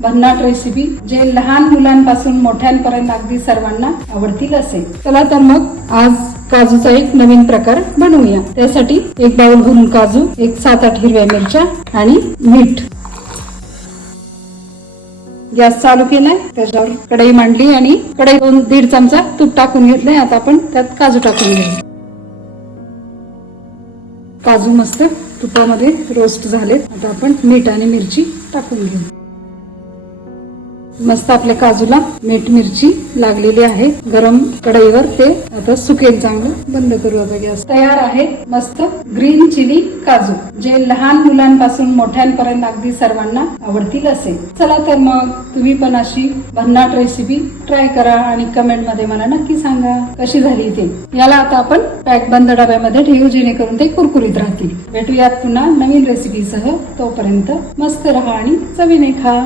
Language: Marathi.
भन्नाट रेसिपी जे लहान मुलांपासून मोठ्यांपर्यंत अगदी सर्वांना आवडतील असे. चला तर मग आज काजूचा एक नवीन प्रकार बनवूया. त्यासाठी एक बाउल भरून काजू एक सात आठ हिरव्या मिरच्या आणि मीठ. गॅस चालू केलाय त्याच्यावर कढई मांडली आणि कढई दोन दीड चमचा तूप टाकून घेतलंय. आता आपण त्यात काजू टाकून घेऊ. काजू मस्त तुपामध्ये रोस्ट झालेत. आता आपण मीठ आणि मिरची टाकून घेऊ. मस्त आपल्या काजूला मीठ मिरची लागलेली आहे. गरम कढईवर ते आता सुकेल चांगलं. बंद करू आता गॅस. तयार आहे मस्त ग्रीन चिली काजू जे लहान मुलांपासून मोठ्यांपर्यंत अगदी सर्वांना आवडतील असे. चला तर मग तुम्ही पण अशी भन्नाट रेसिपी ट्राय करा आणि कमेंटमध्ये मला नक्की सांगा कशी झाली ते. याला आता आपण पॅक बंद डब्यामध्ये ठेवू जेणेकरून ते कुरकुरीत राहतील. भेटूयात पुन्हा नवीन रेसिपीसह तोपर्यंत मस्त राहा आणि चवीने खा.